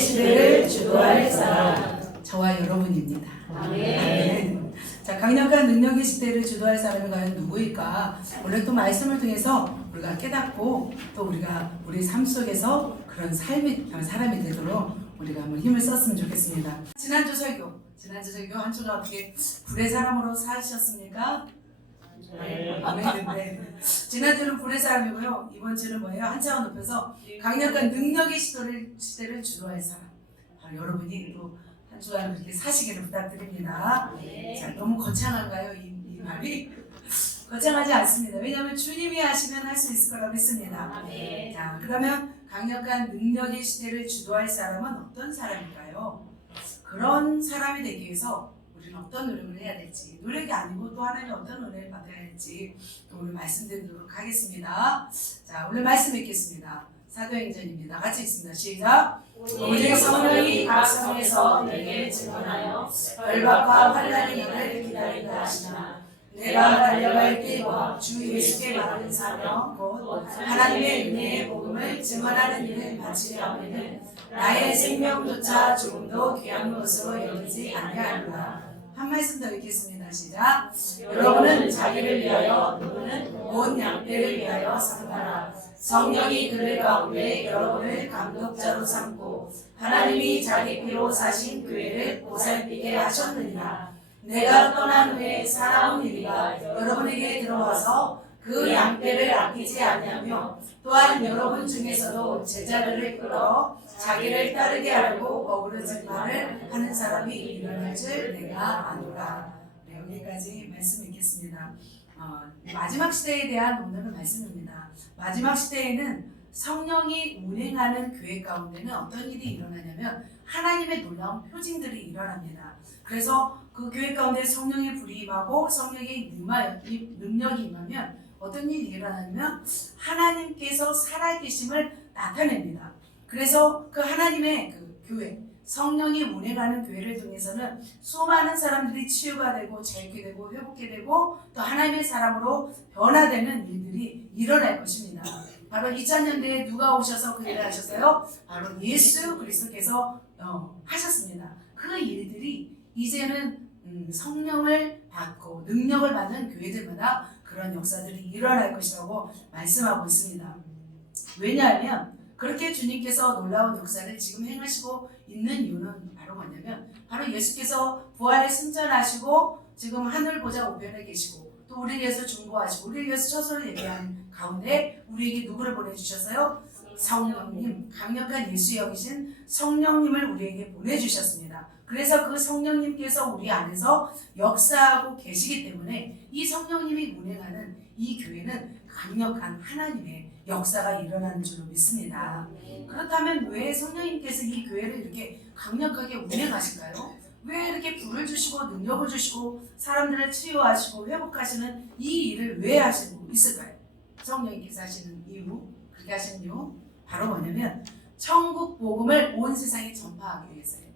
시대를 주도할 사람. 저와 여러분입니다. 아멘. 자, 강력한 능력의 시대를 주도할 사람이 과연 누구일까? 오늘 또 말씀을 통해서 우리가 깨닫고 또 우리가 우리 삶 속에서 그런 사람이 되도록 우리가 한번 힘을 썼으면 좋겠습니다. 지난주 설교 한 주가 어떻게 불의 사람으로 사셨습니까? 네. 지난주는 불의 사람이고요. 이번 주는 뭐예요? 한 차원 높여서 강력한 능력의 시대를 주도할 사람. 여러분이 또 한 주간 그렇게 사시기를 부탁드립니다. 자, 너무 거창한가요? 이 말이? 거창하지 않습니다. 왜냐하면 주님이 하시면 할 수 있을 거라고 믿습니다. 자, 그러면 강력한 능력의 시대를 주도할 사람은 어떤 사람일까요? 그런 사람이 되기 위해서 우리는 어떤 노력을 해야 될지, 노력이 아니고 또 하나님의 어떤 은혜를 받아야 할지 또 오늘 말씀드리도록 하겠습니다. 자, 오늘 말씀 읽겠습니다. 사도행전입니다. 같이 읽습니다. 시작. 오직 성령이 각 성에서 내게 증언하여 결박과 환난이 너를 기다린다 하시나 내가 달려갈 길과 주 예수께 맡은 사명 곧 하나님의 은혜의 복음을 증언하는 일을 마치려 하면은 나의 생명조차 조금도 귀한 것으로 여기지 아니하노라. 한 말씀 더 읽겠습니다. 시작. 여러분은 자기를 위하여 누구는 온 양떼를 위하여 산다라. 성령이 그들 가운데 여러분을 감독자로 삼고 하나님이 자기 피로 사신 교회를 보살피게 하셨느니라. 내가 떠난 후에 살아온 이리가 여러분에게 들어와서 그 양떼를 아끼지 아니하며 또한 여러분 중에서도 제자들을 끌어 자기를 따르게 하려고 어그러진 말을 하는 사람이 일어날 줄 내가 아노라. 네, 여기까지 말씀 읽겠습니다. 마지막 시대에 대한 오늘의 말씀입니다. 마지막 시대에는 성령이 운행하는 교회 가운데는 어떤 일이 일어나냐면 하나님의 놀라운 표징들이 일어납니다. 그래서 그 교회 가운데 성령의 불이 임하고 성령의 능력이 임하면 어떤 일이 일어나냐면 하나님께서 살아계심을 나타냅니다. 그래서 그 하나님의 그 교회, 성령이 운행하는 교회를 통해서는 수많은 사람들이 치유가 되고 자유케 되고 회복게 되고 또 하나님의 사람으로 변화되는 일들이 일어날 것입니다. 바로 2000년대에 누가 오셔서 그 일을 하셨어요? 바로 예수 그리스도께서 하셨습니다. 그 일들이 이제는 성령을 받고 능력을 받는 교회들마다 그런 역사들이 일어날 것이라고 말씀하고 있습니다. 왜냐하면 그렇게 주님께서 놀라운 역사를 지금 행하시고 있는 이유는 바로 뭐냐면 바로 예수께서 부활을 승천하시고 지금 하늘 보좌 우편에 계시고 또 우리를 위해서 중보하시고 우리를 위해서 처소를 예비한 가운데 우리에게 누구를 보내주셨어요? 성령님, 강력한 예수 여기신 성령님을 우리에게 보내주셨습니다. 그래서 그 성령님께서 우리 안에서 역사하고 계시기 때문에 이 성령님이 운행하는 이 교회는 강력한 하나님의 역사가 일어나는 줄로 믿습니다. 그렇다면 왜 성령님께서 이 교회를 이렇게 강력하게 운행하실까요? 왜 이렇게 불을 주시고 능력을 주시고 사람들을 치유하시고 회복하시는 이 일을 왜 하시고 있을까요? 성령님께서 하시는 이유, 그렇게 하시는 이유 바로 뭐냐면 천국 복음을 온 세상에 전파하기 위해서예요.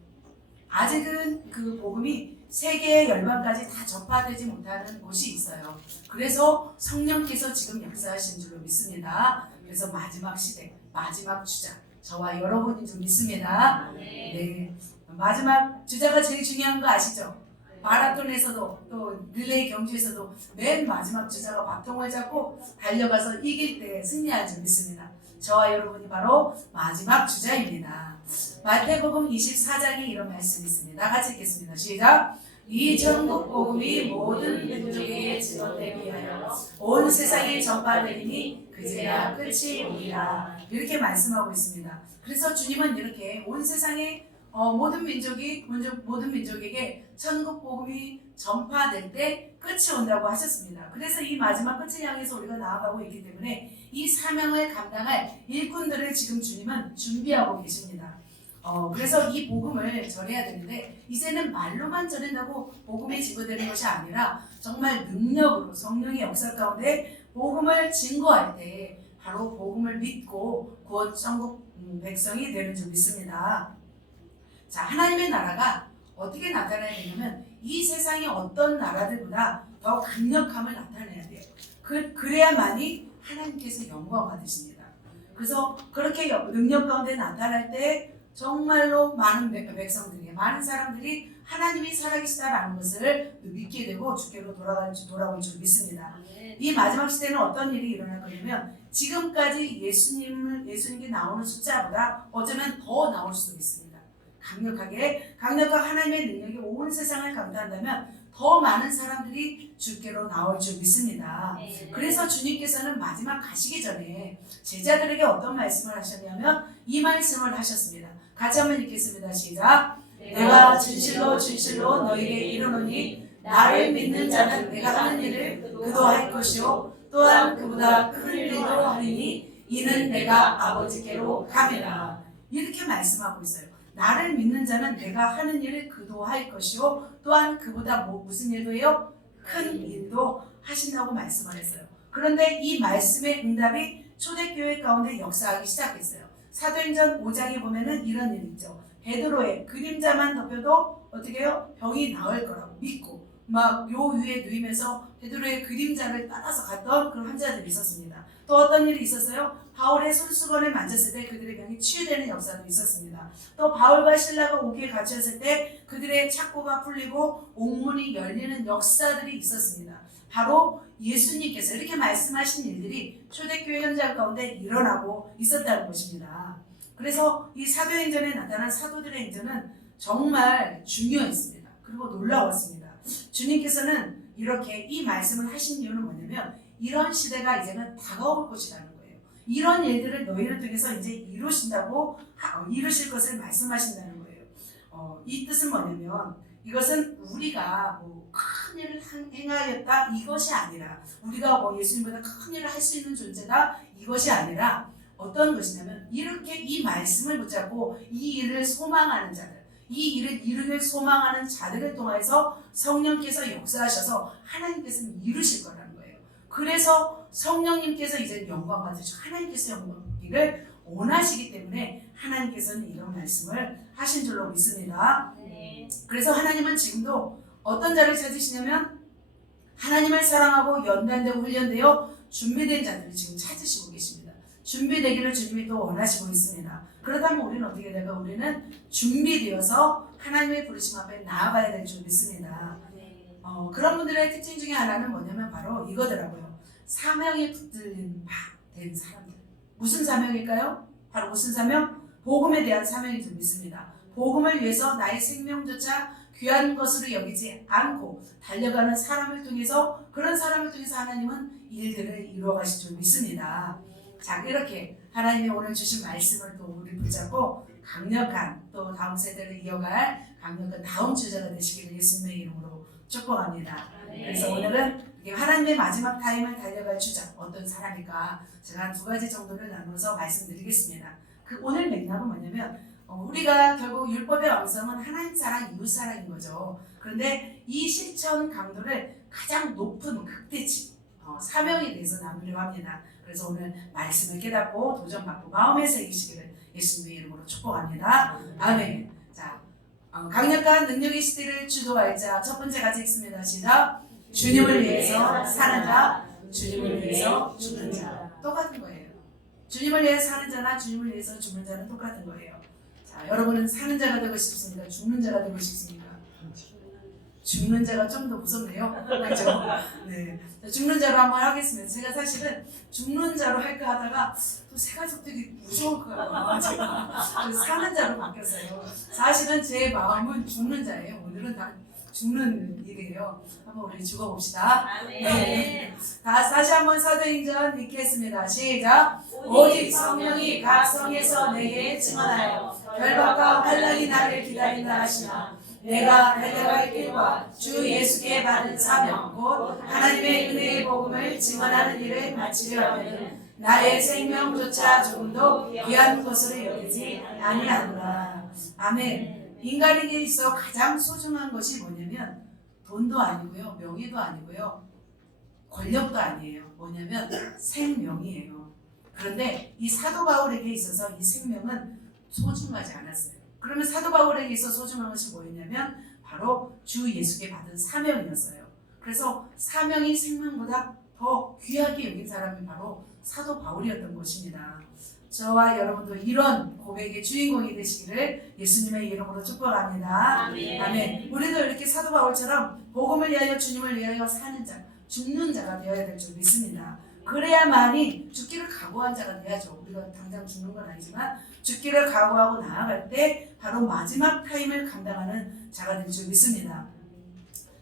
아직은 그 복음이 세계의 열방까지 다 전파되지 못하는 곳이 있어요. 그래서 성령께서 지금 역사하신 줄로 믿습니다. 그래서 마지막 시대, 마지막 주자, 저와 여러분이 좀 믿습니다. 네, 마지막 주자가 제일 중요한 거 아시죠? 마라톤에서도 또 릴레이 경주에서도 맨 마지막 주자가 바통을 잡고 달려가서 이길 때 승리할 줄 믿습니다. 저와 여러분이 바로 마지막 주자입니다. 마태복음 24장에 이런 말씀이 있습니다. 같이 읽겠습니다. 시작. 이 천국 복음이 모든 민족에게 증언되게 하여 온 세상에 전파되리니 그제야 끝이 오리라. 이렇게 말씀하고 있습니다. 그래서 주님은 이렇게 온 세상에 모든 민족에게 천국 복음이 전파될 때 끝이 온다고 하셨습니다. 그래서 이 마지막 끝을 향해서 우리가 나아가고 있기 때문에 이 사명을 감당할 일꾼들을 지금 주님은 준비하고 계십니다. 그래서 이 복음을 전해야 되는데 이제는 말로만 전한다고 복음이 증거되는 것이 아니라 정말 능력으로 성령의 역사 가운데 복음을 증거할 때 바로 복음을 믿고 곧 천국 백성이 되는 줄 믿습니다. 자, 하나님의 나라가 어떻게 나타나야 되냐면 이 세상의 어떤 나라들보다 더 강력함을 나타내야 돼요. 그래야만이 하나님께서 영광 받으십니다. 그래서 그렇게 능력 가운데 나타날 때 정말로 많은 백성들이, 많은 사람들이 하나님이 살아계시다라는 것을 믿게 되고 주께로 돌아올 줄 믿습니다. 이 마지막 시대는 어떤 일이 일어날 거냐면 지금까지 예수님께 나오는 숫자보다 어쩌면 더 나올 수도 있습니다. 강력한 하나님의 능력이 온 세상을 강타한다면 더 많은 사람들이 주께로 나올 줄 믿습니다. 그래서 주님께서는 마지막 가시기 전에 제자들에게 어떤 말씀을 하셨냐면 이 말씀을 하셨습니다. 같이 한번 읽겠습니다. 시작. 내가 진실로 진실로 너희에게 이르노니 나를 믿는 자는 내가 하는 일을 그도 할 것이요 또한 그보다 큰 일도 하리니 이는 내가 아버지께로 가매라. 이렇게 말씀하고 있어요. 나를 믿는 자는 내가 하는 일을 그도 할 것이요 또한 그보다 무슨 일도 해요? 큰 일도 하신다고 말씀을 했어요. 그런데 이 말씀의 응답이 초대교회 가운데 역사하기 시작했어요. 사도행전 5장에 보면은 이런 일이 있죠. 베드로의 그림자만 덮여도 어떻게 해요? 병이 나을 거라고 믿고 막 요 위에 누이면서 베드로의 그림자를 따라서 갔던 그런 환자들이 있었습니다. 또 어떤 일이 있었어요? 바울의 손수건을 만졌을 때 그들의 병이 치유되는 역사도 있었습니다. 또 바울과 신라가 옥에 갇혔을 때 그들의 착고가 풀리고 옥문이 열리는 역사들이 있었습니다. 바로 예수님께서 이렇게 말씀하신 일들이 초대교회 현장 가운데 일어나고 있었다는 것입니다. 그래서 이 사도행전에 나타난 사도들의 행전은 정말 중요했습니다. 그리고 놀라웠습니다. 주님께서는 이렇게 이 말씀을 하신 이유는 뭐냐면 이런 시대가 이제는 다가올 것이라는 거예요. 이런 일들을 너희를 통해서 이제 이루실 것을 말씀하신다는 거예요. 이 뜻은 뭐냐면 이것은 우리가 큰 일을 행하였다 이것이 아니라 우리가 예수님보다 큰 일을 할 수 있는 존재다 이것이 아니라 어떤 것이냐면 이렇게 이 말씀을 붙잡고 이 일을 소망하는 자들 이 일을 이루길 소망하는 자들을 통해서 성령께서 역사하셔서 하나님께서는 이루실 거라는 거예요. 그래서 성령님께서 이제 영광 받으시고 하나님께서 영광 받기를 원하시기 때문에 하나님께서는 이런 말씀을 하신 줄로 믿습니다. 그래서 하나님은 지금도 어떤 자를 찾으시냐면 하나님을 사랑하고 연단되고 훈련되어 준비된 자들을 지금 찾으시고 계십니다. 준비되기를 주님이 또 원하시고 있습니다. 그렇다면 우리는 어떻게 될까? 우리는 준비되어서 하나님의 부르심 앞에 나아가야 될 줄 믿습니다. 그런 분들의 특징 중에 하나는 뭐냐면 바로 이거더라고요. 사명에 붙들린 바 된 사람들. 무슨 사명일까요? 바로 무슨 사명? 복음에 대한 사명인 줄 믿습니다. 복음을 위해서 나의 생명조차 귀한 것으로 여기지 않고 달려가는 사람을 통해서 그런 사람을 통해서 하나님은 일들을 이루어 가실 줄 믿습니다. 자, 이렇게 하나님이 오늘 주신 말씀을 또 우리 붙잡고 강력한 또 다음 세대를 이어갈 강력한 다음 주자가 되시기를 예수님의 이름으로 축복합니다. 그래서 오늘은 하나님의 마지막 타임을 달려갈 주자 어떤 사람일까 제가 두 가지 정도를 나눠서 말씀드리겠습니다. 그 오늘 맥락은 뭐냐면 우리가 결국 율법의 완성은 하나님 사랑, 이웃 사랑인 거죠. 그런데 이 실천 강도를 가장 높은 극대치 사명에 대해서 나누려고 합니다. 그래서 오늘 말씀을 깨닫고 도전받고 마음에 새기시기를 예수님의 이름으로 축복합니다. 아멘. 자, 강력한 능력의 시대를 주도할 자 첫 번째 가지 있습니다. 시작. 주님을 위해서 사는 자, 주님을 위해서 죽는 자. 똑같은 거예요. 주님을 위해서 사는 자나 주님을 위해서 죽는 자는 똑같은 거예요. 자, 여러분은 사는 자가 되고 싶습니까? 죽는 자가 되고 싶습니까? 죽는 자가 좀 더 무섭네요. 그렇죠? 네. 죽는 자로 한번 하겠습니다. 제가 사실은 죽는 자로 할까 하다가 또 새 가족들이 무서울 것 같아요. 제가 그래서 사는 자로 바뀌었어요. 사실은 제 마음은 죽는 자예요. 오늘은 다 죽는 일이에요. 한번 우리 죽어봅시다. 네. 다시 한번 사도행전 읽겠습니다. 시작. 오직 성령이 각 성에서 내게 증언하여 결박과 환난이 나를 기다린다 하시나 내가 달려갈 길과 주 예수께 받은 사명 곧 하나님의 은혜의 복음을 증언하는 일을 마치려 하면 나의 생명조차 조금도 귀한 것으로 여기지 아니하노라. 아멘. 인간에게 있어 가장 소중한 것이 뭐냐면 돈도 아니고요, 명예도 아니고요, 권력도 아니에요. 뭐냐면 생명이에요. 그런데 이 사도 바울에게 있어서 이 생명은 소중하지 않았어요. 그러면 사도 바울에게 있어 소중한 것이 뭐였냐면 바로 주 예수께 받은 사명이었어요. 그래서 사명이 생명보다 더 귀하게 여긴 사람이 바로 사도 바울이었던 것입니다. 저와 여러분도 이런 고백의 주인공이 되시기를 예수님의 이름으로 축복합니다. 아멘. 아멘. 우리도 이렇게 사도 바울처럼 복음을 위하여 주님을 위하여 사는 자, 죽는 자가 되어야 될 줄 믿습니다. 그래야만이 죽기를 각오한 자가 돼야죠. 우리가 당장 죽는 건 아니지만 죽기를 각오하고 나아갈 때 바로 마지막 타임을 감당하는 자가 될 줄 믿습니다.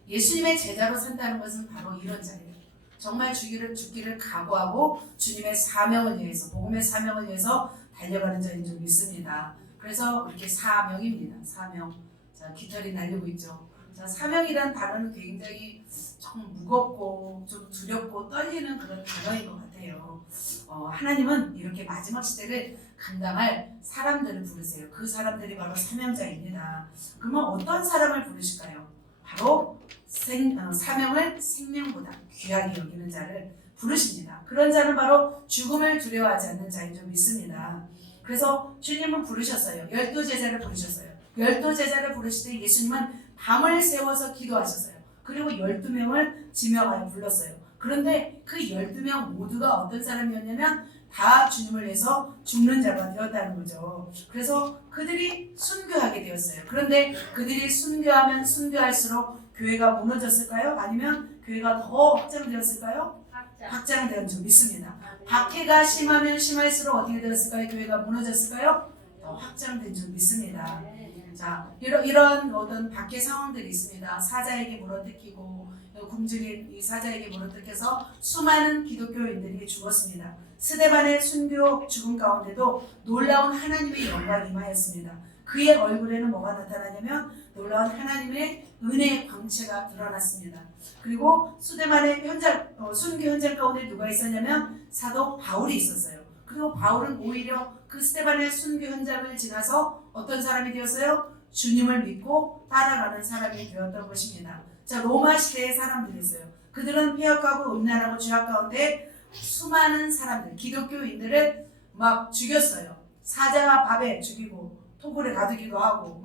예수님의 제자로 산다는 것은 바로 이런 자예요. 정말 죽기를 각오하고 주님의 사명을 위해서, 복음의 사명을 위해서 달려가는 자인 줄 믿습니다. 그래서 이렇게 사명입니다. 사명. 자, 깃털이 날리고 있죠. 자, 사명이란 단어는 굉장히 좀 무겁고 좀 두렵고 떨리는 그런 단어인 것 같아요. 하나님은 이렇게 마지막 시대를 감당할 사람들을 부르세요. 그 사람들이 바로 사명자입니다. 그러면 어떤 사람을 부르실까요? 바로 사명을 생명보다 귀하게 여기는 자를 부르십니다. 그런 자는 바로 죽음을 두려워하지 않는 자인 줄 믿습니다. 그래서 주님은 부르셨어요. 12제자를 부르셨어요. 12제자를 부르실 때 예수님은 밤을 새워서 기도하셨어요. 그리고 12명을 지명하여 불렀어요. 그런데 그 12명 모두가 어떤 사람이었냐면 다 주님을 위해서 죽는 자가 되었다는 거죠. 그래서 그들이 순교하게 되었어요. 그런데 그들이 순교하면 순교할수록 교회가 무너졌을까요? 아니면 교회가 더 확장되었을까요? 확장된 줄 믿습니다. 박해가 심하면 심할수록 어떻게 되었을까요? 교회가 무너졌을까요? 더 확장된 줄 믿습니다. 자, 이런 어떤 박해 상황들이 있습니다. 사자에게 물어뜯기고 굶주린 이 사자에게 물어뜯겨서 수많은 기독교인들이 죽었습니다. 스데반의 순교 죽음 가운데도 놀라운 하나님의 영광이 임하였습니다. 그의 얼굴에는 뭐가 나타나냐면 놀라운 하나님의 은혜의 광채가 드러났습니다. 그리고 스데반의 순교 현장 가운데 누가 있었냐면 사도 바울이 있었어요. 그리고 바울은 오히려 그 스데반의 순교 현장을 지나서 어떤 사람이 되었어요? 주님을 믿고 따라가는 사람이 되었던 것입니다. 자, 로마 시대의 사람들이었어요. 그들은 폐역하고 음란하고 죄악 가운데 수많은 사람들, 기독교인들을 막 죽였어요. 사자와 밥에 죽이고 토굴에 가두기도 하고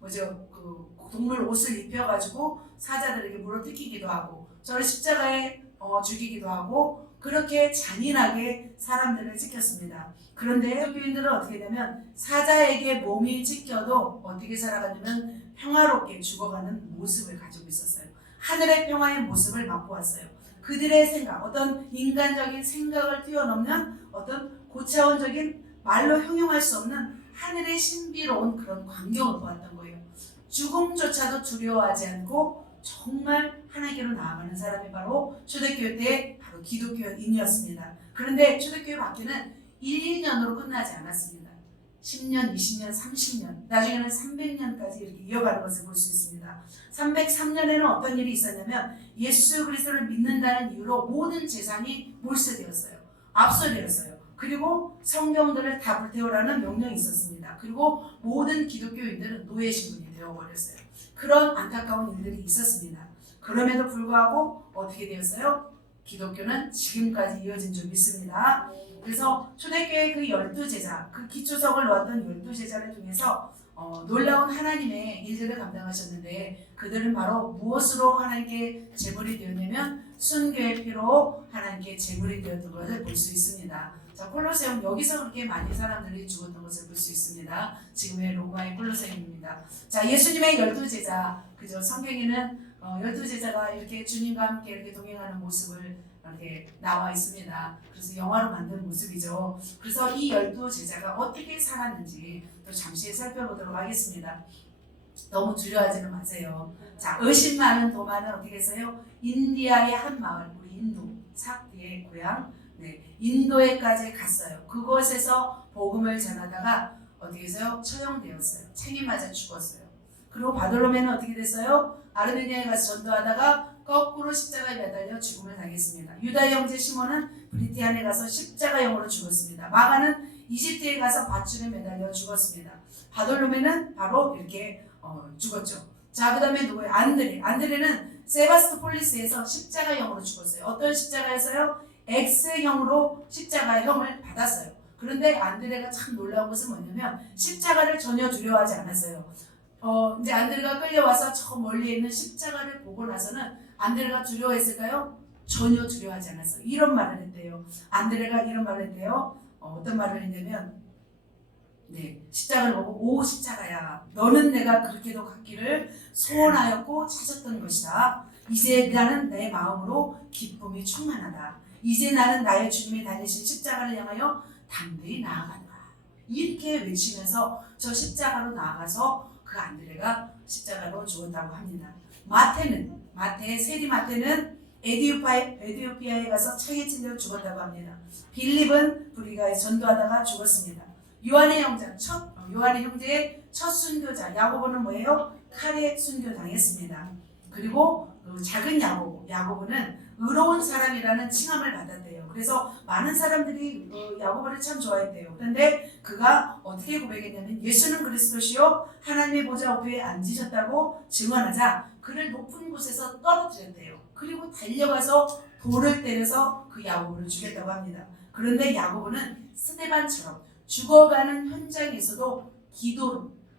그 동물 옷을 입혀가지고 사자들에게 물어 뜯기기도 하고 저를 십자가에 죽이기도 하고 그렇게 잔인하게 사람들을 찢겼습니다. 그런데 기독교인들은 어떻게 되면 사자에게 몸이 찢겨도 어떻게 살아가냐면 평화롭게 죽어가는 모습을 가지고 있었어요. 하늘의 평화의 모습을 맛보았어요. 그들의 생각, 어떤 인간적인 생각을 뛰어넘는 어떤 고차원적인 말로 형용할 수 없는 하늘의 신비로운 그런 광경을 보았던 거예요. 죽음조차도 두려워하지 않고 정말 하나님께로 나아가는 사람이 바로 초대교회 때 바로 기독교인이었습니다. 그런데 초대교회 바뀌는 1, 2년으로 끝나지 않았습니다. 10년, 20년, 30년, 나중에는 300년까지 이렇게 이어가는 것을 볼 수 있습니다. 303년에는 어떤 일이 있었냐면 예수 그리스도를 믿는다는 이유로 모든 재산이 몰수되었어요. 압수되었어요. 그리고 성경들을 다 불태우라는 명령이 있었습니다. 그리고 모든 기독교인들은 노예 신분이 되어버렸어요. 그런 안타까운 일들이 있었습니다. 그럼에도 불구하고 어떻게 되었어요? 기독교는 지금까지 이어진 줄 믿습니다. 그래서 초대교회 그 12제자, 그 기초석을 놓았던 12제자를 통해서 놀라운 하나님의 일들을 감당하셨는데 그들은 바로 무엇으로 하나님께 제물이 되었냐면 순교의 피로 하나님께 제물이 되었던 것을 볼 수 있습니다. 자, 콜로세움 여기서 그렇게 많은 사람들이 죽었던 것을 볼 수 있습니다. 지금의 로마의 콜로세움입니다. 자, 예수님의 12제자, 그죠? 성경에는 12제자가 이렇게 주님과 함께 이렇게 동행하는 모습을 이렇게 나와 있습니다. 그래서 영화로 만든 모습이죠. 그래서 이 12제자가 어떻게 살았는지 또 잠시 살펴보도록 하겠습니다. 너무 두려워하지는 마세요. 자, 의심 많은 도마는 어떻게 했어요? 인디아의 한 마을, 우리 인도, 삭디의 고향, 인도에까지 갔어요. 그곳에서 복음을 전하다가 어떻게 했어요? 처형되었어요. 챙이 맞아 죽었어요. 그리고 바돌로메는 어떻게 됐어요? 아르메니아에 가서 전도하다가 거꾸로 십자가에 매달려 죽음을 당했습니다. 유다 형제 시몬은 브리티안에 가서 십자가형으로 죽었습니다. 마가는 이집트에 가서 밧줄에 매달려 죽었습니다. 바돌로메는 바로 이렇게 죽었죠. 자, 그 다음에 누구예요? 안드레는 세바스토폴리스에서 십자가형으로 죽었어요. 어떤 십자가에서요? X형으로 십자가형을 받았어요. 그런데 안드레가 참 놀라운 것은 뭐냐면 십자가를 전혀 두려워하지 않았어요. 이제 안드레가 끌려와서 저 멀리에 있는 십자가를 보고 나서는 안드레가 두려워했을까요? 전혀 두려워하지 않았어요. 이런 말을 했대요. 안드레가 이런 말을 했대요. 어떤 말을 했냐면 십자가를 보고 오 십자가야 너는 내가 그렇게도 갖기를 소원하였고 찾았던 것이다. 이제 나는 내 마음으로 기쁨이 충만하다. 이제 나는 나의 주님이 달리신 십자가를 향하여 담대히 나아간다. 이렇게 외치면서 저 십자가로 나아가서 그 안드레가 십자가로 죽었다고 합니다. 세리 마태는 에디오피아에 가서 창에 찔려 죽었다고 합니다. 빌립은 브리가에 전도하다가 죽었습니다. 요한의 형제의 첫 순교자 야고보는 뭐예요? 칼에 순교당했습니다. 그리고 작은 야고보는 의로운 사람이라는 칭함을 받았대요. 그래서 많은 사람들이 야고보를 참 좋아했대요. 그런데 그가 어떻게 고백했냐면 예수는 그리스도시요 하나님의 보좌 우편에 앉으셨다고 증언하자 그를 높은 곳에서 떨어뜨렸대요. 그리고 달려가서 돌을 때려서 그 야고보를 죽였다고 합니다. 그런데 야고보는 스데반처럼 죽어가는 현장에서도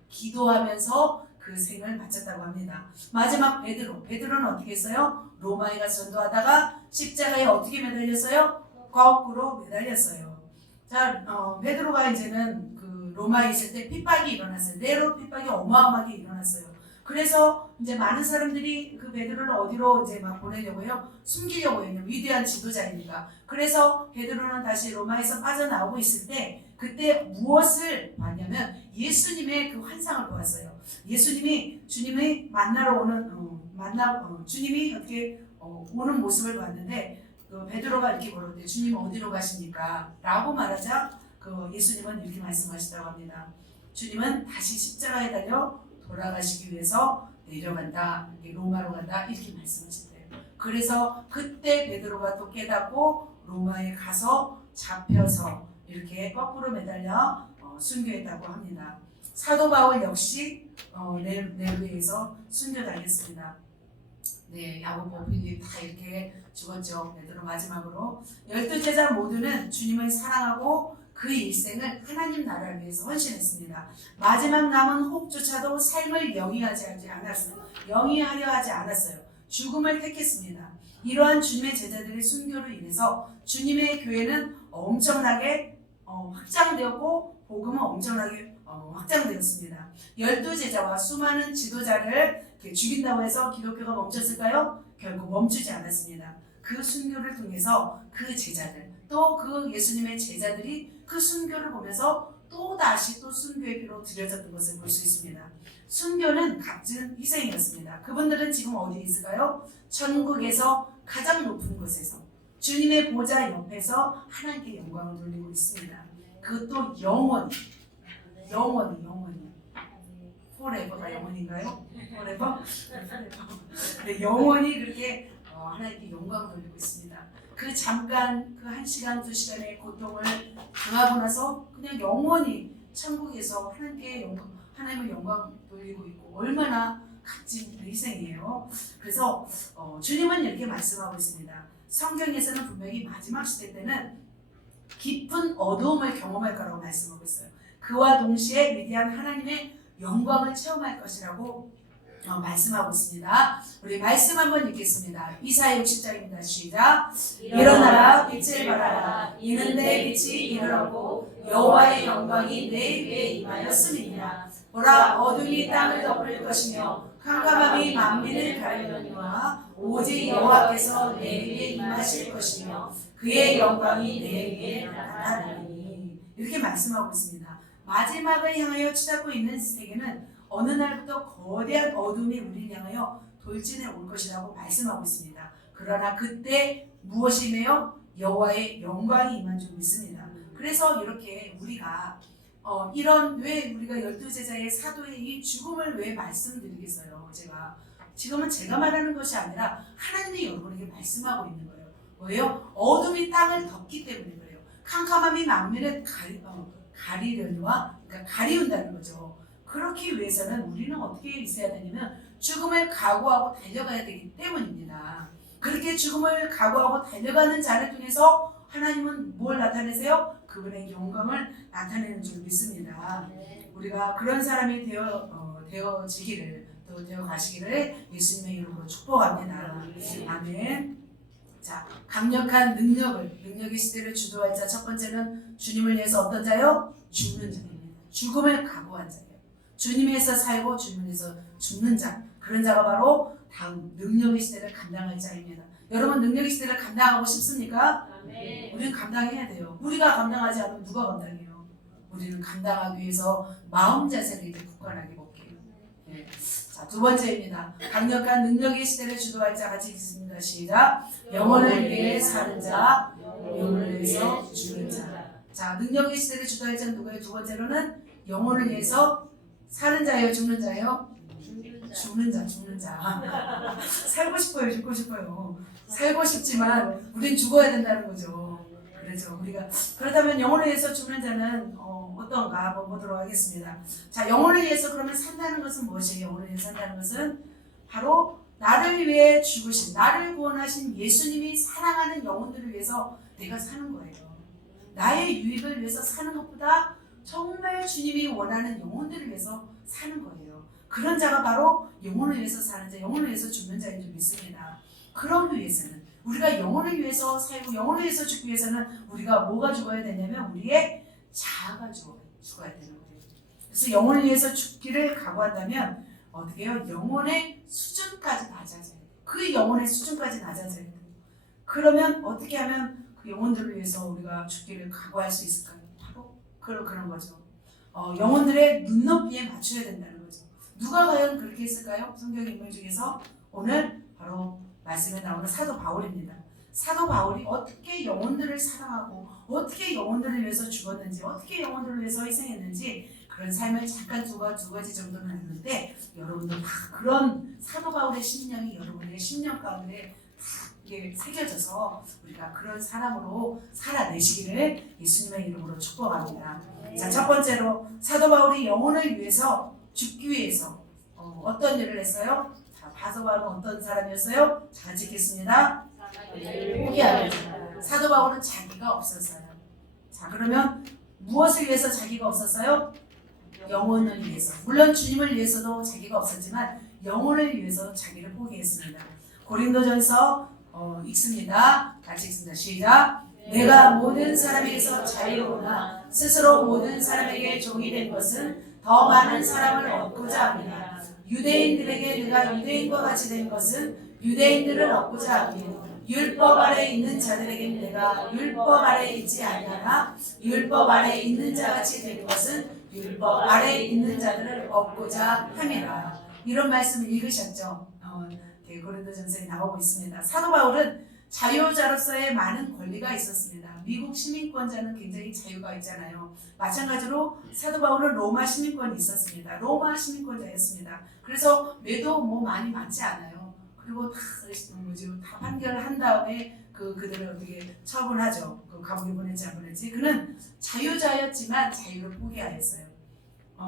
기도하면서 그 생을 바쳤다고 합니다. 마지막 베드로는 어떻게 했어요? 로마에 가서 전도하다가 십자가에 어떻게 매달렸어요? 거꾸로 매달렸어요. 자, 베드로가 이제는 그 로마에 있을 때 핍박이 일어났어요. 네로 핍박이 어마어마하게 일어났어요. 그래서 이제 많은 사람들이 그 베드로를 어디로 이제 막 보내려고요? 숨기려고 해요. 위대한 지도자이니까. 그래서 베드로는 다시 로마에서 빠져나오고 있을 때 그때 무엇을 봤냐면 예수님의 그 환상을 보았어요. 주님이 만나러 오는 주님이 어떻게 오는 모습을 봤는데 그 베드로가 이렇게 물었대요. 주님 어디로 가십니까? 라고 말하자 그 예수님은 이렇게 말씀하시다고 합니다. 주님은 다시 십자가에 달려 돌아가시기 위해서 내려간다. 로마로 간다. 이렇게 말씀하셨대요. 그래서 그때 베드로가 또 깨닫고 로마에 가서 잡혀서 이렇게 거꾸로 매달려 순교했다고 합니다. 사도 바울 역시 네로에서 순교당했습니다. 야고보, 빌립 다 이렇게 죽었죠. 베드로 마지막으로 12제자 모두는 주님을 사랑하고 그 일생을 하나님 나라를 위해서 헌신했습니다. 마지막 남은 호흡조차도 삶을 영위하려 하지 않았어요. 죽음을 택했습니다. 이러한 주님의 제자들의 순교로 인해서 주님의 교회는 엄청나게 확장되었고 복음은 엄청나게 확장되었습니다. 12제자와 수많은 지도자를 죽인다고 해서 기독교가 멈췄을까요? 결국 멈추지 않았습니다. 그 순교를 통해서 그 제자들 또 그 예수님의 제자들이 그 순교를 보면서 또 다시 또 순교의 피로 들여졌던 것을 볼 수 있습니다. 순교는 값진 희생이었습니다. 그분들은 지금 어디에 있을까요? 천국에서 가장 높은 곳에서 주님의 보좌 옆에서 하나님께 영광을 돌리고 있습니다. 그것도 영원히 forever가 영원인가요? forever? 네, 영원히 그렇게 하나님께 영광을 돌리고 있습니다. 그 잠깐 그 1시간 2시간의 고통을 당하고 나서 그냥 영원히 천국에서 하나님의 영광 돌리고 있고 얼마나 값진 희생이에요. 그래서 주님은 이렇게 말씀하고 있습니다. 성경에서는 분명히 마지막 시대 때는 깊은 어두움을 경험할 거라고 말씀하고 있어요. 그와 동시에 위대한 하나님의 영광을 체험할 것이라고 말씀하고 있습니다. 우리 말씀 한번 읽겠습니다. 이사야 60장입니다. 시작. 일어나라 빛을 발하라. 이는 내 빛이 이르렀고 여호와의 영광이 내 위에 임하였음이니라. 보라 어둠이 땅을 덮을 것이며 캄캄함이 만민을 가리려니와 오직 여호와께서 내 위에 임하실 것이며 그의 영광이 내 위에 나타나리니. 이렇게 말씀하고 있습니다. 마지막을 향하여 치닫고 있는 세계는 어느 날부터 거대한 어둠이 우리를 향하여 돌진해 올 것이라고 말씀하고 있습니다. 그러나 그때 무엇이 임해요? 여호와의 영광이 임한 줄 믿습니다. 그래서 이렇게 우리가 왜 우리가 12제자의 사도의 이 죽음을 왜 말씀드리겠어요? 지금은 제가 말하는 것이 아니라 하나님이 여러분에게 말씀하고 있는 거예요. 왜요? 어둠이 땅을 덮기 때문에 그래요. 캄캄함이 만민을 가리려니와 그러니까 가리운다는 거죠. 그렇기 위해서는 우리는 어떻게 있어야 되냐면 죽음을 각오하고 달려가야 되기 때문입니다. 그렇게 죽음을 각오하고 달려가는 자를 통해서 하나님은 뭘 나타내세요? 그분의 영광을 나타내는 줄 믿습니다. 우리가 그런 사람이 되어지기를 또 되어 가시기를 예수님의 이름으로 축복합니다. 아멘. 자, 강력한 능력의 시대를 주도할 자 첫 번째는 주님을 위해서 어떤 자요? 죽는 자입니다. 죽음을 각오한 자예요. 주님을 위해서 살고 주님을 위해서 죽는 자. 그런 자가 바로 다음 능력의 시대를 감당할 자입니다. 여러분 능력의 시대를 감당하고 싶습니까? 우리는 감당해야 돼요. 우리가 감당하지 않으면 누가 감당해요? 우리는 감당하기 위해서 마음 자세를 이제 굳건하게 볼게요. 네. 자, 두 번째입니다. 강력한 능력의 시대를 주도할 자 같이 읽습니다. 시작. 영혼을 위해 사는 자, 영혼을 위해서 죽는 자. 자, 능력의 시대를 주도할 자는 누구예요? 두 번째로는 영혼을 위해서 사는 자예요, 죽는 자예요? 죽는 자. 살고 싶어요, 죽고 싶어요. 살고 싶지만 우린 죽어야 된다는 거죠. 그렇죠. 우리가 그렇다면 영혼을 위해서 죽는 자는 어떤가 한번 보도록 하겠습니다. 자, 영혼을 위해서 그러면 산다는 것은 무엇이에요? 영혼을 위해서 산다는 것은 바로 나를 위해 죽으신, 나를 구원하신 예수님이 사랑하는 영혼들을 위해서 내가 사는 거예요. 나의 유익을 위해서 사는 것보다 정말 주님이 원하는 영혼들을 위해서 사는 거예요. 그런 자가 바로 영혼을 위해서 사는 자, 영혼을 위해서 죽는 자인 줄 믿습니다. 그러기 위해서는 우리가 영혼을 위해서 살고 영혼을 위해서 죽기 위해서는 우리가 뭐가 죽어야 되냐면 우리의 자아가 죽어야 되는 거예요. 그래서 영혼을 위해서 죽기를 각오한다면 어떻게 해요? 영혼의 수준까지 낮아져야 돼요. 그 영혼의 수준까지 낮아져야 돼요. 그러면 어떻게 하면 그 영혼들을 위해서 우리가 죽기를 각오할 수 있을까요? 바로 그런 거죠. 영혼들의 눈높이에 맞춰야 된다는 거죠. 누가 과연 그렇게 했을까요? 성경 인물 중에서 오늘 바로 말씀에 나오는 사도 바울입니다. 사도 바울이 어떻게 영혼들을 사랑하고 어떻게 영혼들을 위해서 죽었는지 어떻게 영혼들을 위해서 희생했는지 그런 삶을 잠깐 두 가지 정도는 알는데 여러분도 다 그런 사도 바울의 심령이 여러분의 심령 가운데 다 이게 새겨져서 우리가 그런 사람으로 살아내시기를 예수님의 이름으로 축복합니다. 자, 첫 번째로 사도 바울이 영혼을 위해서 죽기 위해서 어떤 일을 했어요? 자, 사도 바울은 어떤 사람이었어요? 잘 찍겠습니다. 포기하는 사도 바울은 자기가 없었어요. 자, 그러면 무엇을 위해서 자기가 없었어요? 영혼을 위해서. 물론 주님을 위해서도 자기가 없었지만 영혼을 위해서 자기를 포기했습니다. 고린도전서 읽습니다. 같이 읽습니다. 시작. 내가 모든 사람에게서 자유로우나 스스로 모든 사람에게 종이 된 것은 더 많은 사람을 얻고자 합니다. 유대인들에게 내가 유대인과 같이 된 것은 유대인들을 얻고자 합니다. 율법 아래 있는 자들에게는 내가 율법 아래 있지 아니하나 율법 아래 있는 자같이 된 것은 율법 아래 있는 자들을 얻고자 함이라. 이런 말씀을 읽으셨죠? 고린도전서에 나오고 있습니다. 사도 바울은 자유자로서의 많은 권리가 있었습니다. 미국 시민권자는 굉장히 자유가 있잖아요. 마찬가지로 사도 바울은 로마 시민권이 있었습니다. 로마 시민권자였습니다. 그래서 매도 많이 맞지 않아요. 그리고 다 판결을 한 다음에 그들을 어떻게 처분하죠. 감옥에 보냈지 안 보냈지. 그는 자유자였지만 자유를 포기하였어요.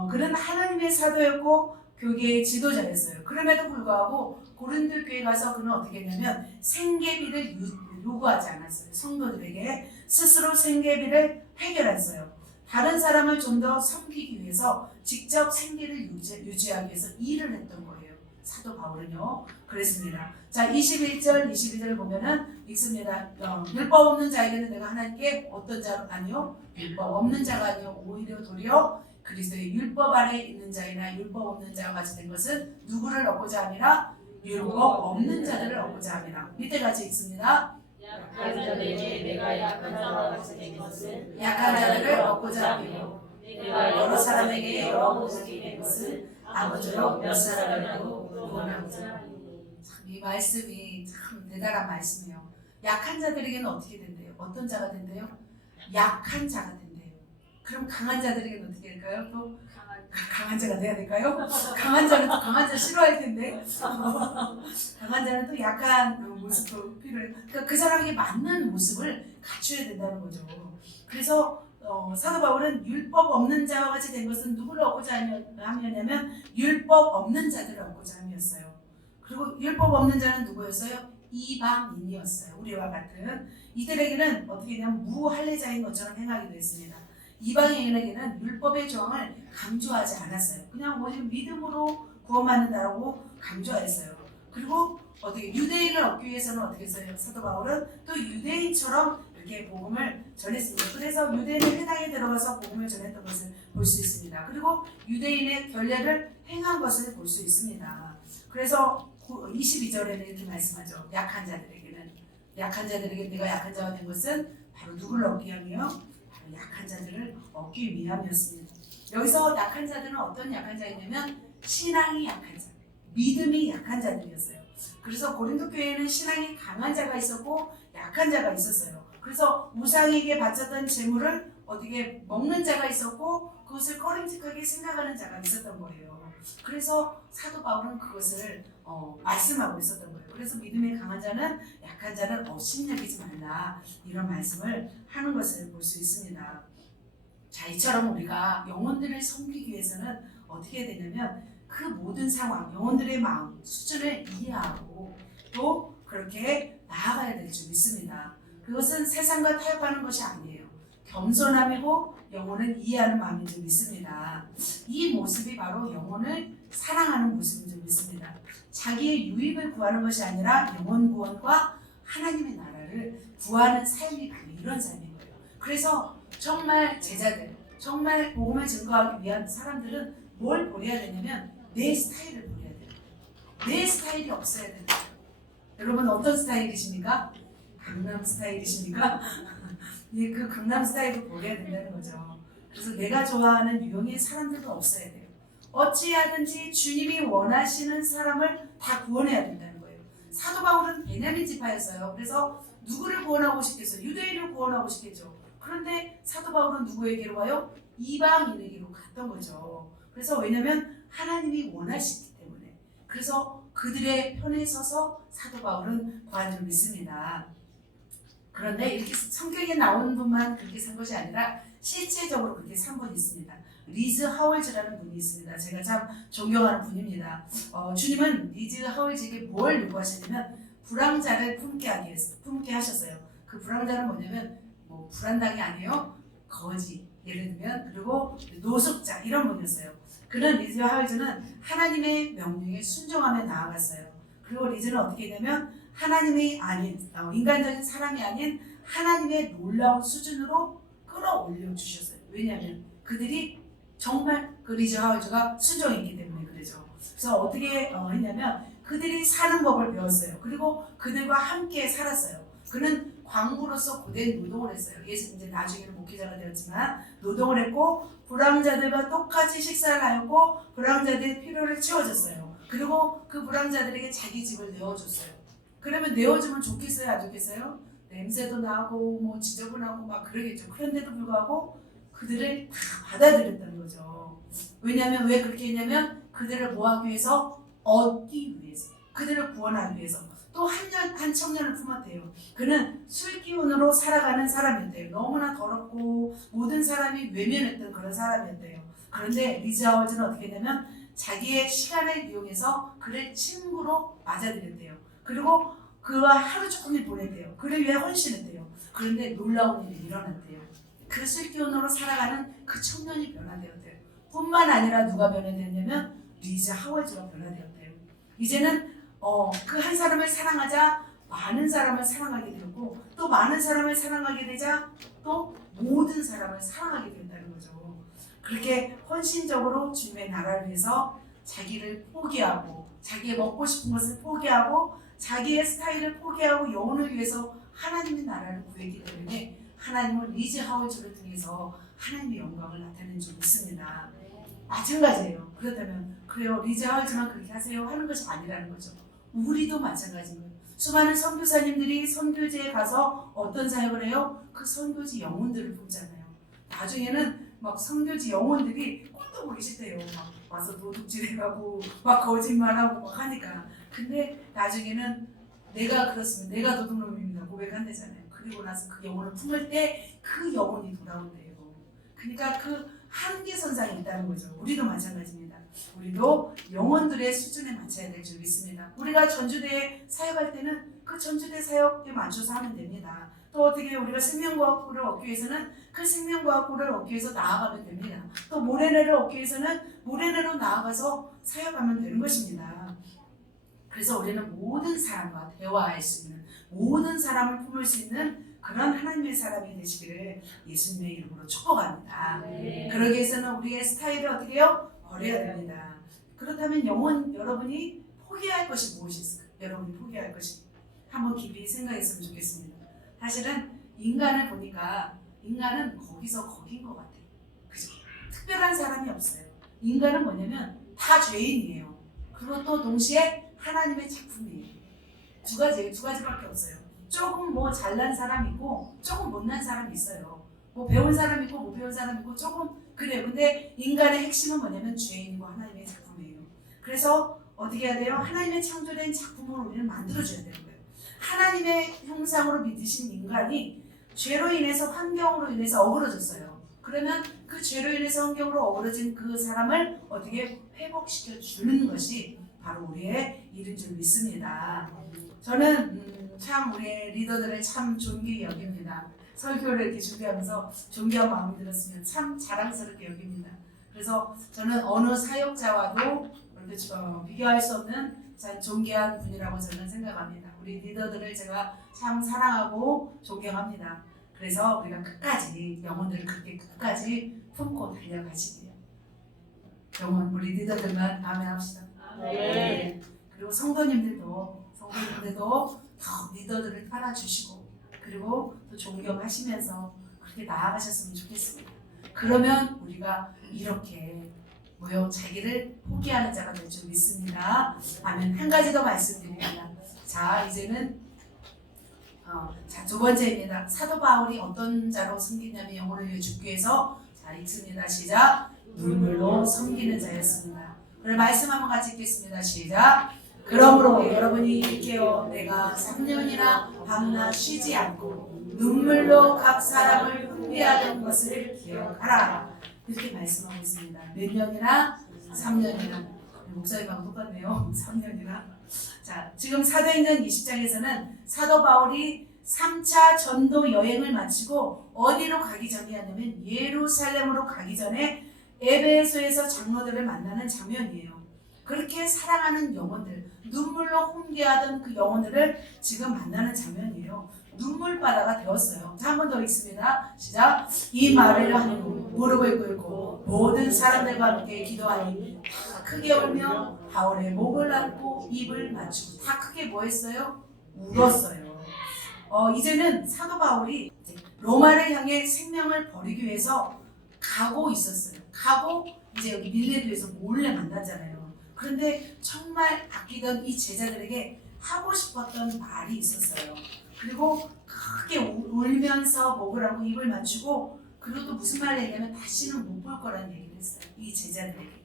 그는 하나님의 사도였고 교계의 지도자였어요. 그럼에도 불구하고 고린도 교회 가서 그는 어떻게 했냐면 생계비를 요구하지 않았어요. 성도들에게 스스로 생계비를 해결했어요. 다른 사람을 좀 더 섬기기 위해서 직접 생계를 유지하기 위해서 일을 했던 거예요. 사도 바울은요. 그랬습니다. 자, 21절, 22절을 보면은 읽습니다. 율법 없는 자에게는 내가 하나님께 어떤 자가 아니요? 율법 없는 자가 아니요? 오히려 도리어 그리스도의 율법 아래 있는 자이나 율법 없는 자가 같이 된 것은 누구를 얻고자 함이라? 율법 없는 자들을 얻고자 함이라. 밑에 같이 읽습니다. 약한 자들에게 내가 약한 자와 같이 된 것은 약한 자들을 얻고자 함이요. 내가 여러 사람에게 여러 모습이 된 것은 아무쪼록 몇 사람이라도 구원하고자 함이니. 참, 이 말씀이 참 대단한 말씀이에요. 약한 자들에게는 어떻게 된대요? 어떤 자가 된대요? 약한 자가 된대요. 그럼 강한 자들에게는 어떻게 될까요? 또 강한 자가 돼야 될까요? 강한 자는 또 강한 자 싫어할 텐데 강한 자는 또 약한 모습도 필요해요. 그러니까 그 사람에게 맞는 모습을 갖춰야 된다는 거죠. 그래서 사도 바울은 율법 없는 자와 같이 된 것은 누구를 얻고자 함이었냐면 율법 없는 자들을 얻고자 함이었어요. 그리고 율법 없는 자는 누구였어요? 이방인이었어요. 우리와 같은 이들에게는 어떻게 되냐면 무할례자인 것처럼 행하기도 했습니다. 이방인에게는 율법의 조항을 강조하지 않았어요. 그냥 오직 믿음으로 구원받는다라고 강조했어요. 그리고 어떻게 유대인을 얻기 위해서는 어떻게 했어요? 사도 바울은 또 유대인처럼 이렇게 복음을 전했습니다. 그래서 유대인의 회당에 들어가서 복음을 전했던 것을 볼 수 있습니다. 그리고 유대인의 결례를 행한 것을 볼 수 있습니다. 그래서 22절에는 이렇게 말씀하죠. 약한 자들에게 내가 약한 자가 된 것은 바로 누구를 얻기 위함이요? 바로 약한 자들을 얻기 위함이었습니다. 여기서 약한 자들은 어떤 약한 자이냐면 신앙이 약한 자, 믿음이 약한 자들이었어요. 그래서 고린도 교회에는 신앙이 강한 자가 있었고 약한 자가 있었어요. 그래서 우상에게 바쳤던 재물을 어떻게 먹는 자가 있었고 그것을 꺼림직하게 생각하는 자가 있었던 거예요. 그래서 사도 바울은 그것을 말씀하고 있었던 거예요. 그래서 믿음이 강한 자는 약한 자를 업신여기지 말라 이런 말씀을 하는 것을 볼 수 있습니다. 자, 이처럼 우리가 영혼들을 섬기기 위해서는 어떻게 해야 되냐면 그 모든 상황, 영혼들의 마음, 수준을 이해하고 또 그렇게 나아가야 될 줄 믿습니다. 그것은 세상과 타협하는 것이 아니에요. 겸손함이고 영혼을 이해하는 마음인 줄 믿습니다. 이 모습이 바로 영혼을 사랑하는 모습인 줄 믿습니다. 자기의 유익을 구하는 것이 아니라 영혼 구원과 하나님의 나라를 구하는 삶이 바로 이런 삶인 거예요. 그래서 정말 제자들, 정말 복음을 증거하기 위한 사람들은 뭘 버려야 되냐면 내 스타일을 버려야 돼요. 내 스타일이 없어야 돼요. 여러분 어떤 스타일이십니까? 강남 스타일이십니까? 예, 그 강남 스타일을 버려야 된다는 거죠. 그래서 내가 좋아하는 유형의 사람들도 없어야 돼요. 어찌하든지 주님이 원하시는 사람을 다 구원해야 된다는 거예요. 사도 바울은 베냐민 지파였어요. 그래서 누구를 구원하고 싶겠어요? 유대인을 구원하고 싶겠죠. 그런데 사도 바울은 누구에게로 가요? 이방인에게로 갔던 거죠. 그래서 왜냐하면 하나님이 원하시기 때문에. 그래서 그들의 편에 서서 사도 바울은 구한 줄 믿습니다. 그런데 이렇게 성경에 나오는 분만 그렇게 산 것이 아니라 실제적으로 그렇게 산 분이 있습니다. 리즈 하월즈라는 분이 있습니다. 제가 참 존경하는 분입니다. 주님은 리즈 하월즈에게 뭘 요구하셨냐면 불황자를 품게 하셨어요. 그 불황자는 뭐냐면 불안당이 아니에요. 거지, 예를 들면, 그리고 노숙자 이런 분이었어요. 그런 리즈 하월즈는 하나님의 명령에 순종하며 나아갔어요. 그리고 리즈는 어떻게 했냐면 하나님이 아닌 인간적인 사람이 아닌 하나님의 놀라운 수준으로 끌어올려 주셨어요. 왜냐하면 그들이 정말 그 리즈 하월즈가 순종했기 때문에 그러죠. 그래서 어떻게 했냐면 그들이 사는 법을 배웠어요. 그리고 그들과 함께 살았어요. 그는 광부로서 고된 노동을 했어요. 이제 나중에는 목회자가 되었지만 노동을 했고 불황자들과 똑같이 식사를 하였고 불황자들의 필요를 채워줬어요. 그리고 그 불황자들에게 자기 집을 내어줬어요. 그러면 내어주면 좋겠어요? 안 좋겠어요? 냄새도 나고 지저분하고 막 그러겠죠. 그런데도 불구하고 그들을 다 받아들였다는 거죠. 왜냐하면 왜 그렇게 했냐면 그들을 뭐하기 위해서? 얻기 위해서. 그들을 구원하기 위해서. 또 한 청년을 품었대요. 그는 술기운으로 살아가는 사람이었대요. 너무나 더럽고 모든 사람이 외면했던 그런 사람이었대요. 그런데 리즈 하월즈는 어떻게 했냐면 자기의 시간을 이용해서 그를 친구로 맞아들였대요. 그리고 그와 하루 종일 보냈대요. 그를 위해 헌신했대요. 그런데 놀라운 일이 일어났대요. 그 술기운으로 살아가는 그 청년이 변화되었대요. 뿐만 아니라 누가 변화되었냐면 리즈 하월즈가 변화되었대요. 이제는 그 한 사람을 사랑하자 많은 사람을 사랑하게 되었고 또 많은 사람을 사랑하게 되자 또 모든 사람을 사랑하게 된다는 거죠. 그렇게 헌신적으로 주님의 나라를 위해서 자기를 포기하고 자기의 먹고 싶은 것을 포기하고 자기의 스타일을 포기하고 영혼을 위해서 하나님의 나라를 구했기 때문에 하나님은 리즈 하월즈를 통해서 하나님의 영광을 나타낸 줄 믿습니다. 마찬가지예요. 그렇다면 그래요 리즈 하월즈만 그렇게 하세요 하는 것이 아니라는 거죠. 우리도 마찬가지인 거예요. 수많은 선교사님들이 선교지에 가서 어떤 사역을 해요? 그 선교지 영혼들을 돕잖아요. 나중에는 막 선교지 영혼들이 꼴도 보기 싫대요. 막 와서 도둑질해가고 막 거짓말하고 막 하니까. 근데 나중에는 내가 그렇습니다. 내가 도둑놈입니다. 고백한대잖아요. 그리고 나서 그 영혼을 품을 때 그 영혼이 돌아온대요. 그러니까 그 한계선상에 있다는 거죠. 우리도 마찬가지입니다. 우리도 영혼들의 수준에 맞춰야 될 줄 믿습니다. 우리가 전주대에 사역할 때는 그 전주대 사역에 맞춰서 하면 됩니다. 또 어떻게 우리가 생명과학부를 얻기 위해서는 그 생명과학부를 얻기 위해서 나아가면 됩니다. 또 모래내를 얻기 위해서는 모래내로 나아가서 사역하면 되는 것입니다. 그래서 우리는 모든 사람과 대화할 수 있는, 모든 사람을 품을 수 있는 그런 하나님의 사람이 되시기를 예수님의 이름으로 축복합니다. 그러기 위해서는 우리의 스타일을 어떻게 해요? 버려야 됩니다. 그렇다면 여러분이 포기할 것이 무엇이 있을까요? 여러분이 포기할 것이 한번 깊이 생각했으면 좋겠습니다. 사실은 인간을 보니까 인간은 거기서 거긴 것 같아요. 그죠? 특별한 사람이 없어요. 인간은 뭐냐면 다 죄인이에요. 그리고 또 동시에 하나님의 작품이에요. 두 가지밖에 없어요. 조금 뭐 잘난 사람 있고 조금 못난 사람이 있어요. 뭐 배운 사람 있고 못 배운 사람 있고 조금 그래요. 근데 인간의 핵심은 뭐냐면 죄인이고 하나님의 작품이에요. 그래서 어떻게 해야 돼요? 하나님의 창조된 작품을 우리는 만들어줘야 되는 거예요. 하나님의 형상으로 믿으신 인간이 죄로 인해서 환경으로 인해서 어그러졌어요. 그러면 그 죄로 인해서 환경으로 어그러진 그 사람을 어떻게 회복시켜 주는 것이 바로 우리의 일인 줄 믿습니다. 저는 참 우리의 리더들을 참 존귀히 여깁니다. 설교를 이렇게 준비하면서 존귀한 마음이 들었으면 참 자랑스럽게 여깁니다. 그래서 저는 어느 사역자와도 이렇게 비교할 수 없는 참 존귀한 분이라고 저는 생각합니다. 우리 리더들을 제가 참 사랑하고 존경합니다. 그래서 우리가 끝까지 영혼들을 그렇게 끝까지 품고 달려가시게요. 영혼 우리 리더들만 다음에 합시다. 네. 그리고 성도님들도 더 리더들을 따라주시고 그리고 또 존경하시면서 그렇게 나아가셨으면 좋겠습니다. 그러면 우리가 이렇게 자기를 포기하는 자가 될 줄 믿습니다. 아멘. 한 가지 더 말씀드립니다. 자, 이제는 두 번째입니다. 사도 바울이 어떤 자로 섬기냐면 영혼을 위해 죽기 위해서 자 읽습니다. 시작. 눈물로 섬기는 자였습니다. 그럼 말씀 한번 같이 읽겠습니다. 시작. 그러므로 여러분이 일깨어 내가 3년이나 밤낮 쉬지 않고 눈물로 각 사람을 훈계하던 것을 기억하라. 이렇게 말씀하고 있습니다. 몇 년이나? 3년이나. 목사님하고 똑같네요. 3년이나. 자, 지금 사도행전 20장에서는 사도 바울이 3차 전도 여행을 마치고 어디로 가기 전이었냐면 예루살렘으로 가기 전에 에베소에서 장로들을 만나는 장면이에요. 그렇게 사랑하는 영혼들, 눈물로 훈계하던 그 영혼들을 지금 만나는 장면이에요. 눈물바다가 되었어요. 자, 한 번 더 읽습니다. 시작. 이 말을 하는 무릎을 꿇고 모든 사람들과 함께 기도하니 다 크게 울며 바울의 목을 안고 입을 맞추고 다 크게 뭐 했어요? 울었어요. 이제는 사도 바울이 로마를 향해 생명을 버리기 위해서 가고 있었어요. 가고 이제 여기 밀레도에서 몰래 만났잖아요. 그런데 정말 아끼던 이 제자들에게 하고 싶었던 말이 있었어요. 그리고 크게 울면서 목을 하고 입을 맞추고 그리고 또 무슨 말을 했냐면 다시는 못 볼 거라는 얘기를 했어요. 이 제자들에게.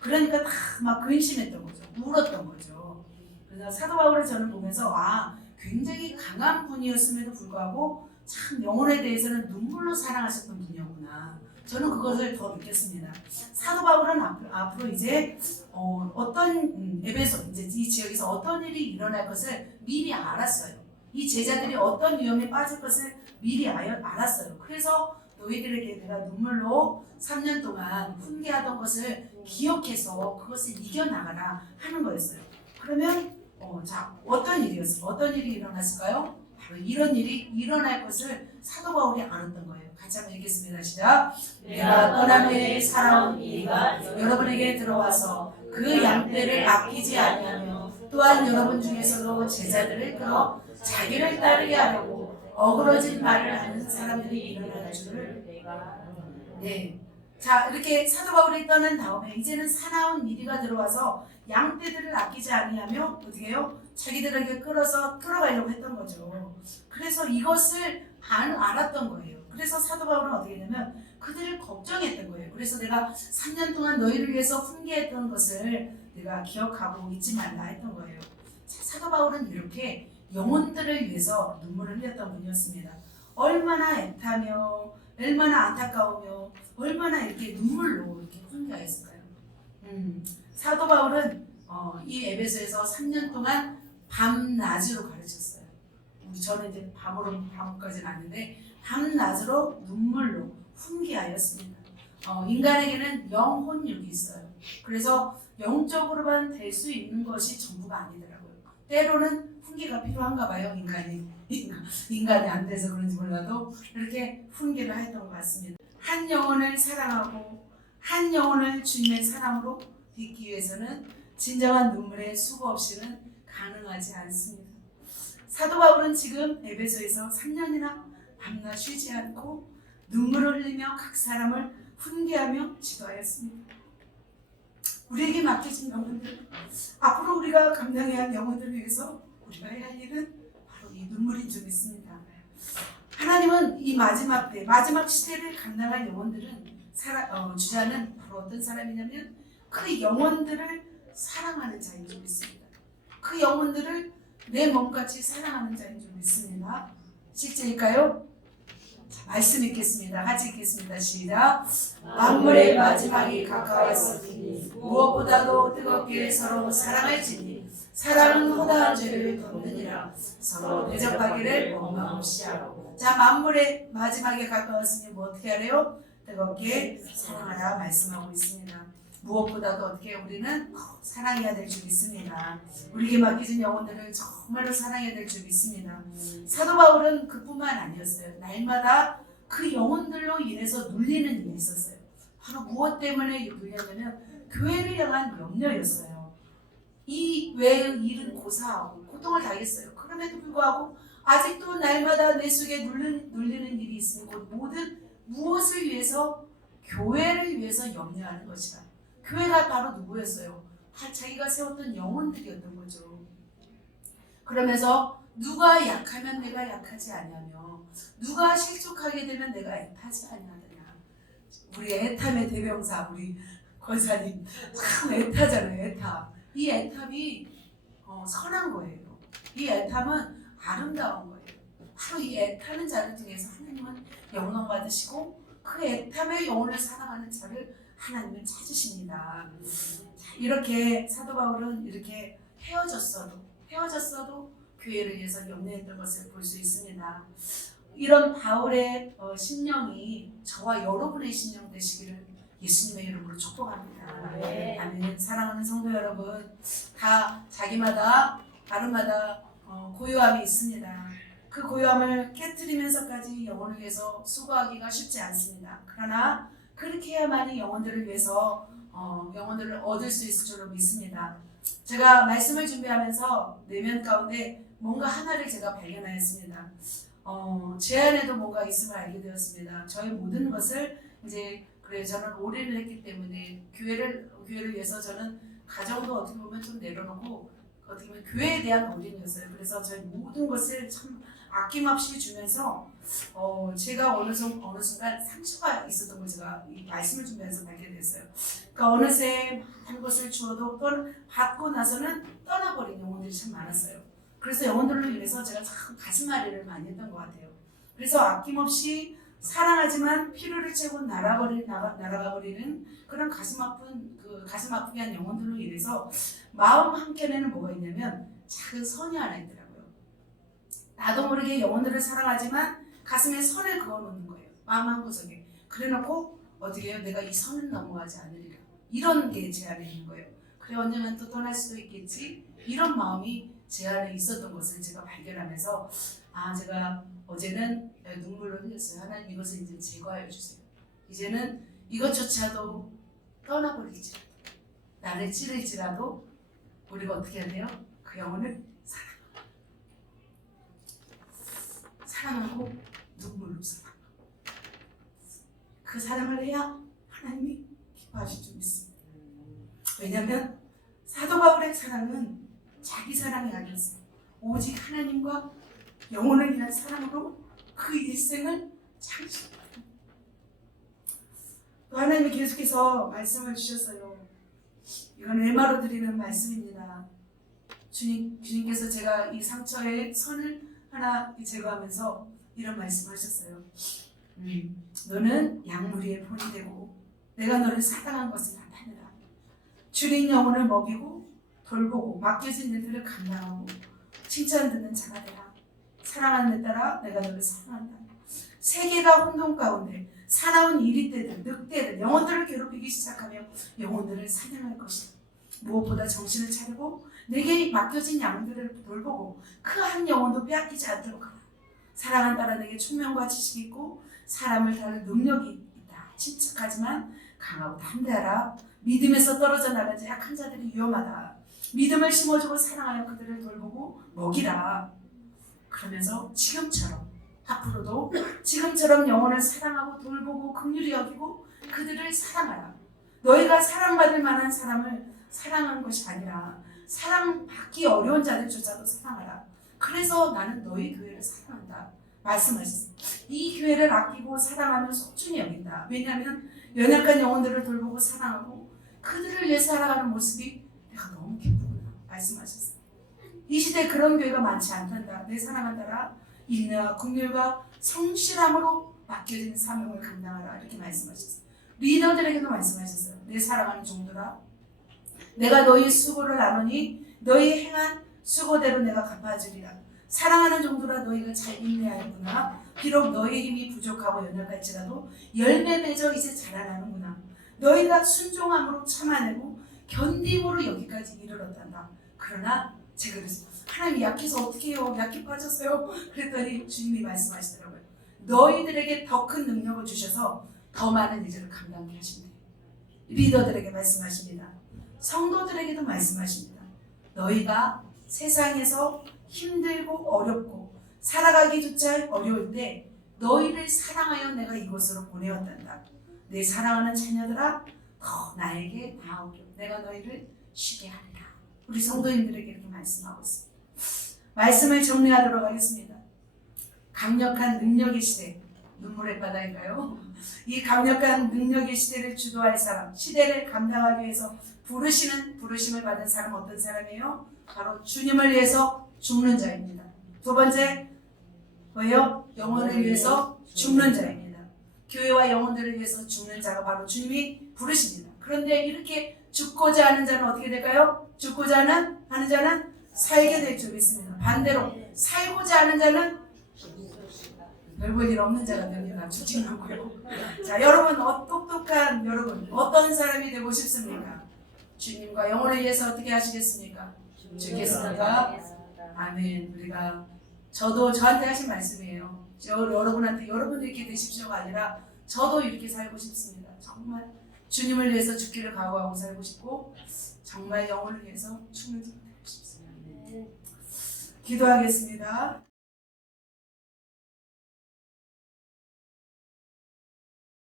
그러니까 다 막 근심했던 거죠. 울었던 거죠. 그래서 사도 바울을 저는 보면서 굉장히 강한 분이었음에도 불구하고 참 영혼에 대해서는 눈물로 사랑하셨던 분이었구나. 저는 그것을 더 느꼈습니다. 사도 바울은 앞으로 이제 어떤 에베소 이제 이 지역에서 어떤 일이 일어날 것을 미리 알았어요. 이 제자들이 어떤 위험에 빠질 것을 미리 알았어요. 그래서 너희들에게 내가 눈물로 3년 동안 훈계하던 것을 기억해서 그것을 이겨나가라 하는 거였어요. 그러면 자 어떤 일이었어요? 어떤 일이 일어났을까요? 바로 이런 일이 일어날 것을 사도 바울이 알았던 거예요. 같이 한번 읽겠습니다. 시작. 내가 떠난 후에 살아온 이가 여러분에게 들어와서 그 양떼를 아끼지 아니하며 또한 여러분 중에서도 제자들을 끌어 자기를 따르게 하려고 어그러진 말을 하는 사람들이 일어날 줄을 네. 자 이렇게 사도 바울이 떠난 다음에 이제는 사나운 이리가 들어와서 양떼들을 아끼지 아니하며 어떻게 해요? 자기들에게 끌어가려고 했던 거죠. 그래서 이것을 알았던 거예요. 그래서 사도 바울은 어떻게 되냐면 그들을 걱정했던 거예요. 그래서 내가 3년 동안 너희를 위해서 훈계했던 것을 내가 기억하고 잊지 말라 했던 거예요. 자, 사도 바울은 이렇게 영혼들을 위해서 눈물을 흘렸던 분이었습니다. 얼마나 애타며 얼마나 안타까우며 얼마나 이렇게 눈물로 이렇게 훈계했을까요? 사도 바울은 이 에베소에서 3년 동안 밤낮으로 가르쳤어요. 저는 이제 밤까지는 아닌데 밤낮으로 눈물로 훈계하였습니다. 인간에게는 영혼육이 있어요. 그래서 영적으로만 될 수 있는 것이 전부가 아니더라고요. 때로는 훈계가 필요한가 봐요. 인간이 안 돼서 그런지 몰라도 이렇게 훈계를 했던 것 같습니다. 한 영혼을 사랑하고 한 영혼을 주님의 사랑으로 빚기 위해서는 진정한 눈물의 수고 없이는 가능하지 않습니다. 사도 바울은 지금 에베소에서 3년이나 밤낮 쉬지 않고 눈물을 흘리며 각 사람을 훈계하며 지도하였습니다. 우리에게 맡겨진 영혼들, 앞으로 우리가 감당해야 할 영혼들을 위해서 우리가 해야 할 일은 바로 이 눈물인 줄 믿습니다. 하나님은 이 마지막 때, 마지막 시대를 감당할 영혼들은 주자는 바로 어떤 사람이냐면 그 영혼들을 사랑하는 자인 줄 믿습니다. 그 영혼들을 내 몸같이 사랑하는 자인 줄 믿습니다. 실제일까요? 자, 말씀 읽겠습니다. 같이 읽겠습니다. 시작. 만물의 마지막이 가까웠으니 무엇보다도 뜨겁게 서로 사랑할지니 사랑은 허다한 죄를 덮느니라. 서로 대접하기를 원망없이 하고. 자, 만물의 마지막에 가까웠으니 뭐 어떻게 하래요? 뜨겁게 사랑하라 말씀하고 있습니다. 무엇보다도 어떻게 우리는 사랑해야 될 줄 믿습니다. 우리에게 맡겨진 영혼들을 정말로 사랑해야 될 줄 믿습니다. 사도 바울은 그뿐만 아니었어요. 날마다 그 영혼들로 인해서 눌리는 일이 있었어요. 바로 무엇 때문에 눌렸냐면 교회를 향한 염려였어요. 이 외의 일은 고사하고 고통을 당했어요. 그럼에도 불구하고 아직도 날마다 내 속에 눌리는 일이 있으니 곧 모든 무엇을 위해서? 교회를 위해서 염려하는 것이다. 교회가 바로 누구였어요? 다 자기가 세웠던 영혼들이었던 거죠. 그러면서 누가 약하면 내가 약하지 아니하며 누가 실족하게 되면 내가 애타지 아니하느냐. 우리 애탐의 대명사 우리 권사님 참 애타잖아요. 애탐. 이 애탐이 선한 거예요. 이 애탐은 아름다운 거예요. 바로 이 애타는 자를 통해서 하나님은 영광 받으시고 그 애탐의 영혼을 사랑하는 자를 하나님은 찾으십니다. 이렇게 사도 바울은 이렇게 헤어졌어도 교회를 위해서 염려했던 것을 볼 수 있습니다. 이런 바울의 심령이 저와 여러분의 심령 되시기를 예수님의 이름으로 축복합니다. 아멘. 사랑하는 성도 여러분, 다 자기마다 다른마다 고요함이 있습니다. 그 고요함을 깨트리면서까지 영혼을 위해서 수고하기가 쉽지 않습니다. 그러나 그렇게 해야만이 영혼들을 위해서 영혼들을 얻을 수 있을 줄로 믿습니다. 제가 말씀을 준비하면서 내면 가운데 뭔가 하나를 제가 발견하였습니다. 제 안에도 뭔가 있음을 알게 되었습니다. 저의 모든 것을 이제 저는 올인을 했기 때문에 교회를 위해서 저는 가정도 어떻게 보면 좀 내려놓고 어떻게 보면 교회에 대한 올인이었어요. 그래서 저희 모든 것을 참 아낌없이 주면서 제가 어느 순간 상처가 있었던 걸 제가 이 말씀을 준비해서 발견 됐어요. 그러니까 어느새 한 것을 주어도 받고 나서는 떠나버린 영혼들이 참 많았어요. 그래서 영혼들로 인해서 제가 참 가슴앓이를 많이 했던 것 같아요. 그래서 아낌없이 사랑하지만 필요를 채고 날아가버리는 그런 가슴 아프게 한 영혼들로 인해서 마음 한켠에는 뭐가 있냐면 작은 선이 하나 있더라고요. 나도 모르게 영혼들을 사랑하지만 가슴에 선을 그어놓는 거예요. 마음 한구석에. 그래놓고 어떻게 해요? 내가 이 선을 넘어가지 않으리라. 이런 게 제 안에 있는 거예요. 그래 언젠간 또 떠날 수도 있겠지. 이런 마음이 제 안에 있었던 것을 제가 발견하면서 제가 어제는 눈물로 흘렸어요. 하나님 이것을 이제 제거하여 주세요. 이제는 이것조차도 떠나버리지라도 나를 찌를지라도 우리가 어떻게 해야 돼요? 그 영혼을 사랑하고 눈물로 사랑하고 그 사랑을 해야 하나님이 기뻐하실 줄 믿습니다. 왜냐하면 사도 바울의 사랑은 자기 사랑이 아니었어요. 오직 하나님과 영혼을 위한 사랑으로 그 일생을 창시했다. 또 하나님이 계속해서 말씀을 주셨어요. 이건 엠마로 드리는 말씀입니다. 주님께서 제가 이 상처의 선을 하나 제거하면서 이런 말씀하셨어요. 너는 양무리의 본이 되고 내가 너를 사랑한 것을 나타내라. 줄인 영혼을 먹이고 돌보고 맡겨진 일들을 감당하고 칭찬 듣는 자가 되라. 사랑하는 데 따라 내가 너를 사랑한다. 세계가 혼돈 가운데 사나운 이리떼들, 늑대들, 영혼들을 괴롭히기 시작하며 영혼들을 사냥할 것이다. 무엇보다 정신을 차리고 내게 맡겨진 양들을 돌보고 그 한 영혼도 빼앗기지 않도록 하라. 사랑한다라 내게 총명과 지식이 있고 사람을 다룰 능력이 있다. 침착하지만 강하고 담대하라. 믿음에서 떨어져 나가지 약한 자들이 위험하다. 믿음을 심어주고 사랑하여 그들을 돌보고 먹이라. 그러면서 지금처럼 앞으로도 지금처럼 영혼을 사랑하고 돌보고 긍휼히 여기고 그들을 사랑하라. 너희가 사랑받을 만한 사람을 사랑하는 것이 아니라 사랑받기 어려운 자들조차도 사랑하라. 그래서 나는 너희 교회를 사랑한다. 말씀하셨어요. 이 교회를 아끼고 사랑하며 소중히 여긴다. 왜냐하면 연약한 영혼들을 돌보고 사랑하고 그들을 위해 살아가는 모습이 내가 너무 기쁘구나. 말씀하셨어요. 이 시대에 그런 교회가 많지 않단다. 내 사랑한다라 인내와 긍휼과 성실함으로 맡겨진 사명을 감당하라. 이렇게 말씀하셨어요. 리더들에게도 말씀하셨어요. 내 사랑하는 종들아 내가 너희 수고를 나누니 너희 행한 수고대로 내가 갚아주리라. 사랑하는 종들아 너희가 잘 인내하였구나. 비록 너희의 힘이 부족하고 연약할지라도 열매 맺어 이제 자라나는구나. 너희가 순종함으로 참아내고 견딤으로 여기까지 이르렀단다. 그러나 제가 그랬어요. 하나님 약해서 어떻게 해요? 약해 빠졌어요. 그랬더니 주님이 말씀하시더라고요. 너희들에게 더 큰 능력을 주셔서 더 많은 일을 감당케 하신대요. 리더들에게 말씀하십니다. 성도들에게도 말씀하십니다. 너희가 세상에서 힘들고 어렵고 살아가기조차 어려울 때 너희를 사랑하여 내가 이곳으로 보내었단다. 내 사랑하는 자녀들아 더 나에게 나오려 내가 너희를 쉬게 하리라. 우리 성도님들에게 이렇게 말씀하고 있습니다. 말씀을 정리하도록 하겠습니다. 강력한 능력의 시대, 눈물의 바다인가요? 이 강력한 능력의 시대를 주도할 사람, 시대를 감당하기 위해서 부르심을 받은 사람은 어떤 사람이에요? 바로 주님을 위해서 죽는 자입니다. 두 번째, 뭐예요? 영혼을 위해서 죽는 자입니다. 교회와 영혼들을 위해서 죽는 자가 바로 주님이 부르십니다. 그런데 이렇게 죽고자 하는 자는 어떻게 될까요? 죽고자 하는 자는 살게 될 줄 믿습니다. 반대로 살고자 하는 자는 별볼 일 없는 자가 됩니다. 죽지 않고요. 자, 여러분 똑똑한 여러분 어떤 사람이 되고 싶습니까? 주님과 영혼을 위해서 어떻게 하시겠습니까? 주겠습니까? 아멘. 우리가 저도 저한테 하신 말씀이에요. 여러분한테 여러분도 이렇게 되십시오가 아니라 저도 이렇게 살고 싶습니다. 정말 주님을 위해서 죽기를 각오하고 살고 싶고 정말 영혼을 위해서 죽는 자가 되고 싶습니다. 기도하겠습니다.